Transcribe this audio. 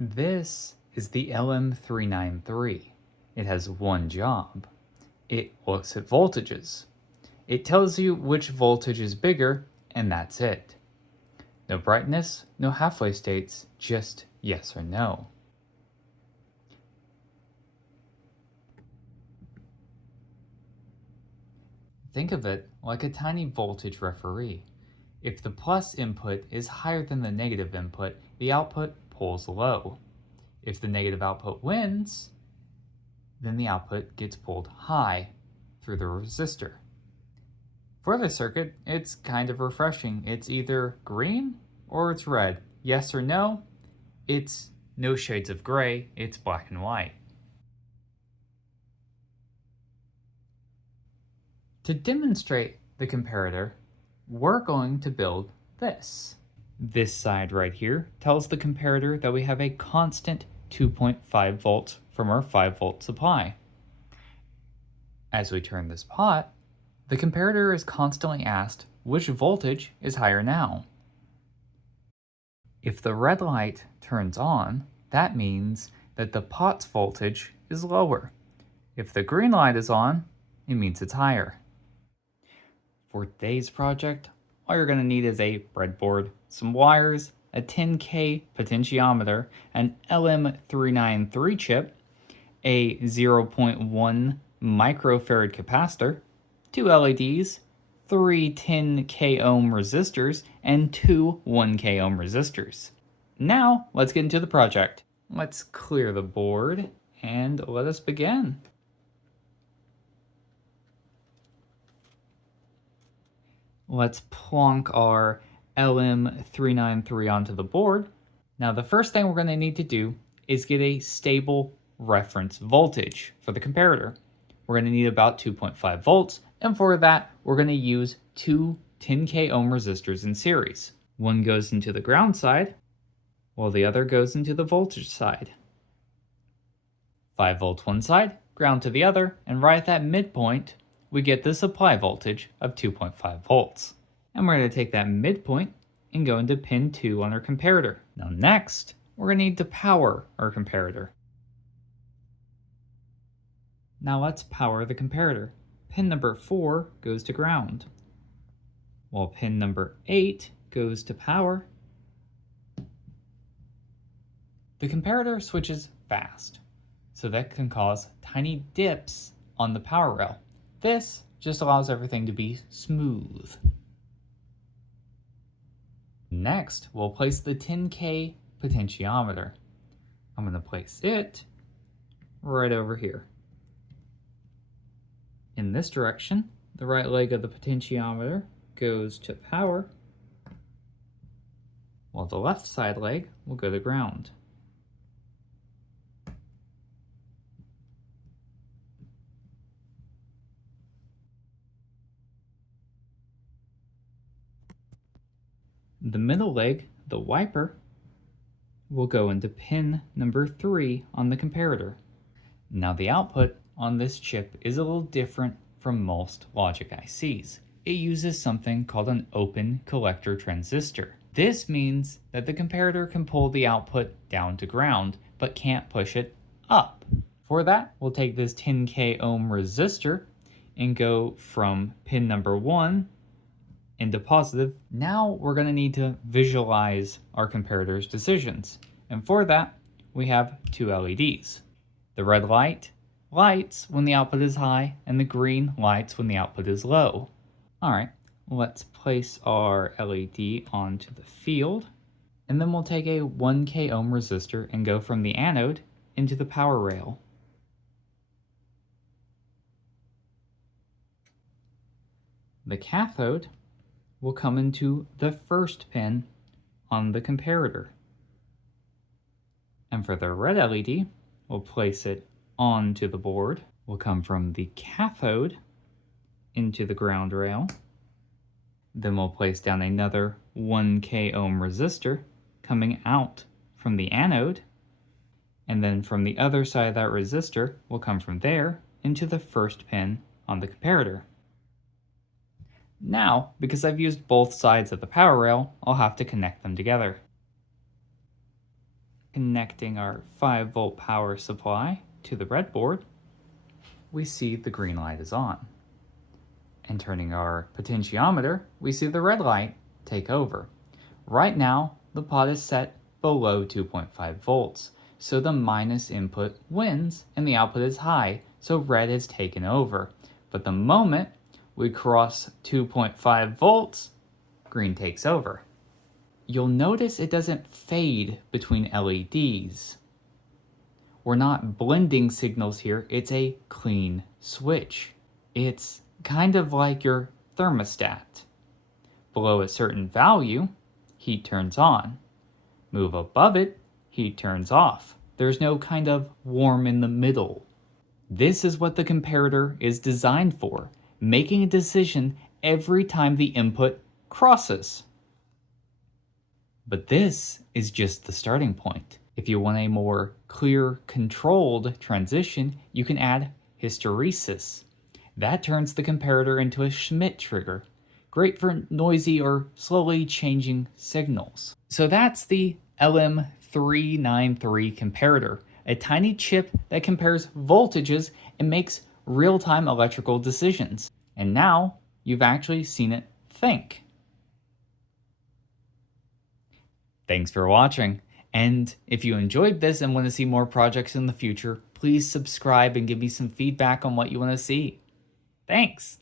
This is the LM393. It has one job. It looks at voltages. It tells you which voltage is bigger, and that's it. No brightness, no halfway states, just yes or no. Think of it like a tiny voltage referee. If the plus input is higher than the negative input, the output pulls low. If the negative output wins, then the output gets pulled high through the resistor. For this circuit, it's kind of refreshing. It's either green or it's red. Yes or no, it's no shades of gray, it's black and white. To demonstrate the comparator, we're going to build this. This side right here tells the comparator that we have a constant 2.5 volts from our 5-volt supply. As we turn this pot, the comparator is constantly asked which voltage is higher now. If the red light turns on, that means that the pot's voltage is lower. If the green light is on, it means it's higher. For today's project, all you're going to need is a breadboard, some wires, a 10K potentiometer, an LM393 chip, a 0.1 microfarad capacitor, 2 LEDs, 3 10K ohm resistors, and 2 1K ohm resistors. Now, let's get into the project. Let's clear the board and let us begin. Let's plonk our LM393 onto the board. Now the first thing we're going to need to do is get a stable reference voltage for the comparator. We're going to need about 2.5 volts, and for that we're going to use two 10K ohm resistors in series. One goes into the ground side, while the other goes into the voltage side. 5 volts one side, ground to the other, and right at that midpoint, we get the supply voltage of 2.5 volts. And we're going to take that midpoint and go into pin 2 on our comparator. Now next, we're going to need to power our comparator. Now let's power the comparator. Pin number 4 goes to ground, while pin number 8 goes to power. The comparator switches fast, so that can cause tiny dips on the power rail. This just allows everything to be smooth. Next, we'll place the 10K potentiometer. I'm going to place it right over here. In this direction, the right leg of the potentiometer goes to power, while the left side leg will go to ground. The middle leg, the wiper, will go into pin number 3 on the comparator. Now the output on this chip is a little different from most logic ICs. It uses something called an open collector transistor. This means that the comparator can pull the output down to ground, but can't push it up. For that, we'll take this 10K ohm resistor and go from pin number 1 into positive. Now we're going to need to visualize our comparator's decisions. And for that, we have 2 LEDs. The red light lights when the output is high, and the green lights when the output is low. Alright, let's place our LED onto the field, and then we'll take a 1K ohm resistor and go from the anode into the power rail. The cathode will come into the first pin on the comparator. And for the red LED, we'll place it onto the board. We'll come from the cathode into the ground rail. Then we'll place down another 1K ohm resistor coming out from the anode. And then from the other side of that resistor, we'll come from there into the first pin on the comparator. Now, because I've used both sides of the power rail, I'll have to connect them together. connecting our 5-volt power supply to the breadboard, we see the green light is on. And turning our potentiometer, we see the red light take over. Right now, the pot is set below 2.5 volts, so the minus input wins and the output is high, so red has taken over. But the moment we cross 2.5 volts, green takes over. You'll notice it doesn't fade between LEDs. We're not blending signals here, it's a clean switch. It's kind of like your thermostat. Below a certain value, heat turns on. Move above it, heat turns off. There's no kind of warm in the middle. This is what the comparator is designed for, making a decision every time the input crosses. But this is just the starting point. If you want a more clear, controlled transition, you can add hysteresis. That turns the comparator into a Schmidt trigger, great for noisy or slowly changing signals. So that's the LM393 comparator, a tiny chip that compares voltages and makes real-time electrical decisions. And now you've actually seen it think. Thanks for watching. And if you enjoyed this and want to see more projects in the future, please subscribe and give me some feedback on what you want to see. Thanks!